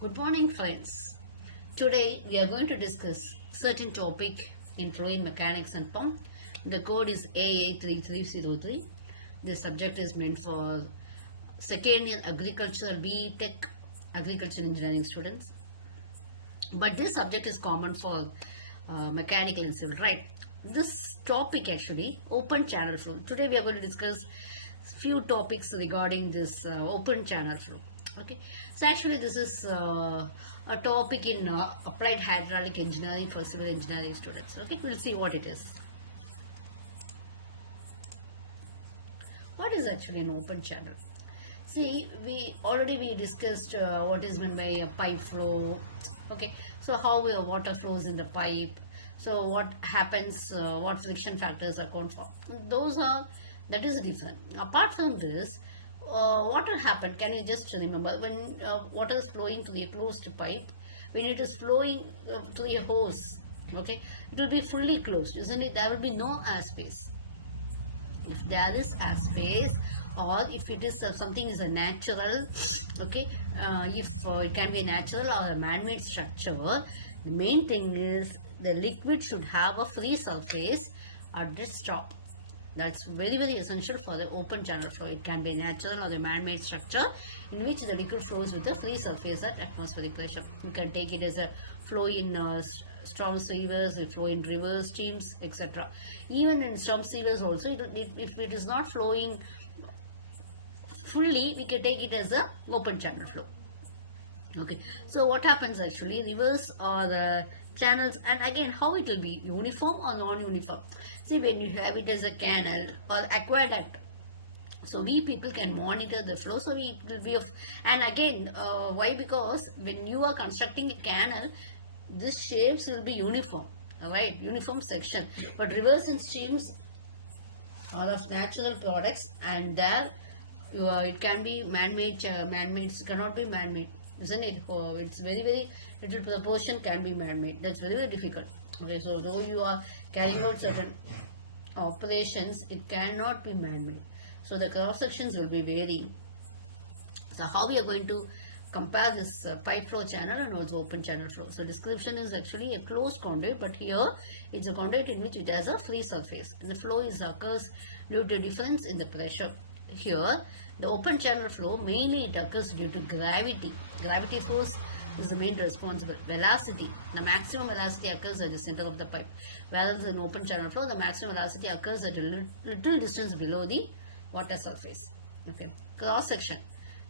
Good morning, friends. Today we are going to discuss certain topic in fluid mechanics and pump. The code is AA3303. The subject is meant for second year agricultural B Tech agriculture engineering students. But this subject is common for mechanical and civil, right? This topic actually open channel flow. Today we are going to discuss few topics regarding this open channel flow. Okay, so actually this is a topic in applied hydraulic engineering for civil engineering students. Okay, we'll see what it is. What is actually an open channel? See, we discussed what is meant by a pipe flow. Okay, so how water flows in the pipe. So what happens? What friction factors account for? That is different. Apart from this, what will happen? Can you just remember when water is flowing through a closed pipe? When it is flowing through a hose, okay, it will be fully closed, isn't it? There will be no air space. If there is a space, or if it is something is a natural, okay, if it can be a natural or a man-made structure, the main thing is the liquid should have a free surface at its top. That's very essential for the open channel flow. It can be a natural or a man-made structure in which the liquid flows with a free surface at atmospheric pressure. You can take it as a flow in storm sewers, a flow in river streams, etc. Even in storm sewers also, if it is not flowing fully, we can take it as a open channel flow. Okay, so what happens actually, rivers or the channels, and again how it will be uniform or non-uniform. See, when you have it as a canal or aqueduct, so we people can monitor the flow, so it will be of, and again why? Because when you are constructing a canal, these shapes will be uniform, alright, uniform section. But rivers and streams are of natural products, and there it can be man-made. Man-made cannot be man-made, isn't it? It's very little proportion can be man-made. That's very difficult. Okay, so though you are carrying out certain operations, it cannot be man-made. So the cross sections will be varying. So how we are going to compare this pipe flow channel and also open channel flow? So description is actually a closed conduit, but here it's a conduit in which it has a free surface. And the flow occurs due to difference in the pressure. Here, the open channel flow, mainly it occurs due to gravity. Gravity force is the main responsible. Velocity, the maximum velocity occurs at the center of the pipe. Whereas in open channel flow, the maximum velocity occurs at a little distance below the water surface. Okay. Cross section.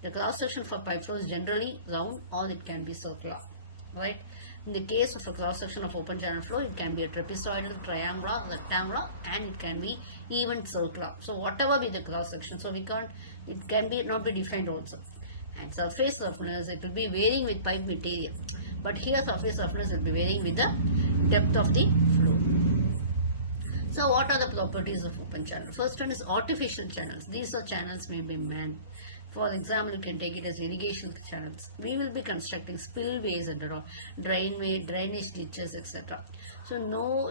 The cross section for pipe flow is generally round or it can be circular. Right. In the case of a cross section of open channel flow, it can be a trapezoidal, triangular, rectangular, and it can be even circular. So whatever be the cross section, so it can be not be defined also. And surface roughness, it will be varying with pipe material. But here surface roughness will be varying with the depth of the flow. So what are the properties of open channel? First one is artificial channels. These are channels may be man. For example, you can take it as irrigation channels. We will be constructing spillways and drainage ditches, etc. So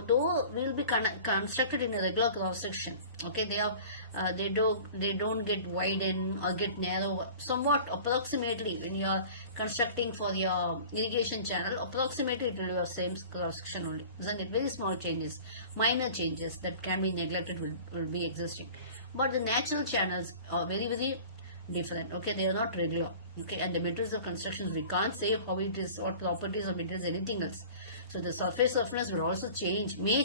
though we will be constructed in a regular cross section. Okay, they don't get widen or get narrow. Somewhat approximately when you are constructing for your irrigation channel, approximately it will be the same cross section only. Isn't it? Very small changes, minor changes that can be neglected will be existing. But the natural channels are very different. Okay, they are not regular. Okay, and the materials of construction, we can't say how it is, what properties of materials, anything else. So the surface roughness will also change, may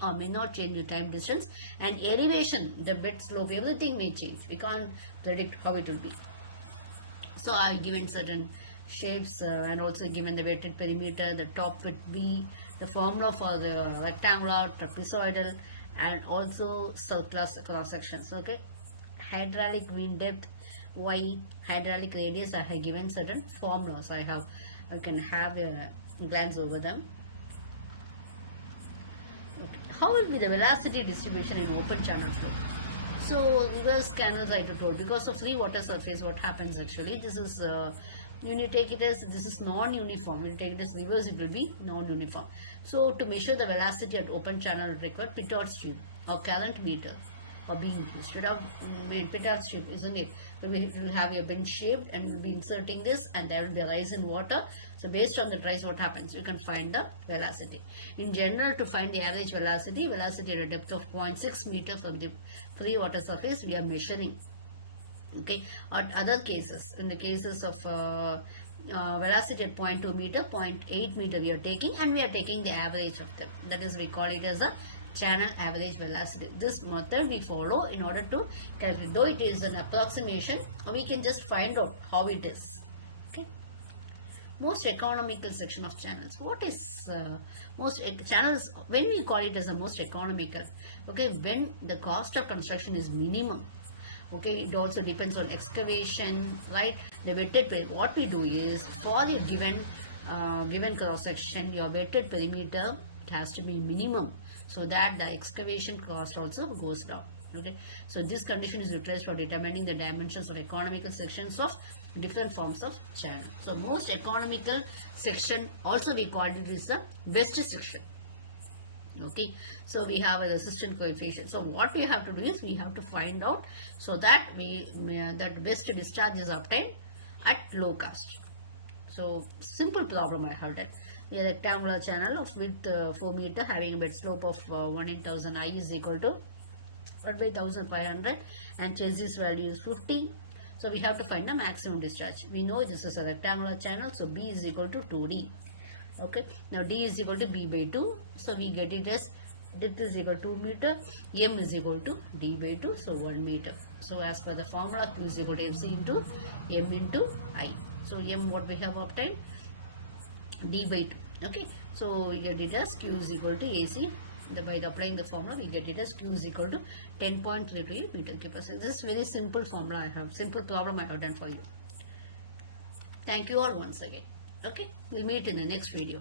or may not change with time, distance, and elevation, the bed slope, everything may change. We can't predict how it will be. So I have given certain shapes and also given the weighted perimeter, the top width B, the formula for the rectangular, trapezoidal, and also circular cross sections. Okay, hydraulic wind depth Y, hydraulic radius, I have given certain formulas. I can have a glance over them. Okay. How will be the velocity distribution in open channel flow? So reverse canals I told, because of free water surface, what happens actually, this is when you take it as, this is non-uniform. When you take it as reverse, it will be non-uniform. So to measure the velocity at open channel, require Pitot tube or current meter or being used. Should have made Pitot tube, isn't it? it will have a bend shaped, and we'll be inserting this, and there will be a rise in water. So based on the rise, what happens? You can find the velocity. In general, to find the average velocity at a depth of 0.6 meter from the free water surface, we are measuring. Okay, or other cases, in the cases of velocity at 0.2 meter, 0.8 meter we are taking, and we are taking the average of them. That is, we call it as a channel average velocity. This method we follow in order to calculate. Though it is an approximation, we can just find out how it is. Okay. Most economical section of channels. What is channels? When we call it as the most economical, okay, when the cost of construction is minimum. Okay, it also depends on excavation, right? The wetted perimeter. What we do is, for a given cross section, your wetted perimeter, it has to be minimum, so that the excavation cost also goes down. Okay, so this condition is utilized for determining the dimensions of economical sections of different forms of channel. So most economical section, also we called it is the best section. Okay, so we have a resistance coefficient. So what we have to do is, we have to find out, so that that best discharge is obtained at low cost. So simple problem I have done. A rectangular channel of width 4 meter, having a bed slope of 1 in 1000, I is equal to 1 by 1500, and chassis value is 50. So we have to find the maximum discharge. We know this is a rectangular channel, so B is equal to 2D. Okay, now D is equal to B by 2, so we get it as depth is equal to 2 meter, M is equal to D by 2, so 1 meter. So as per the formula, Q is equal to MC into M into I. So M, what we have obtained? D by 2. Okay, so we get it as Q is equal to AC. By applying the formula, we get it as Q is equal to 10.328 meter cube per second. This is very simple formula I have, simple problem I have done for you. Thank you all once again. Okay, we'll meet in the next video.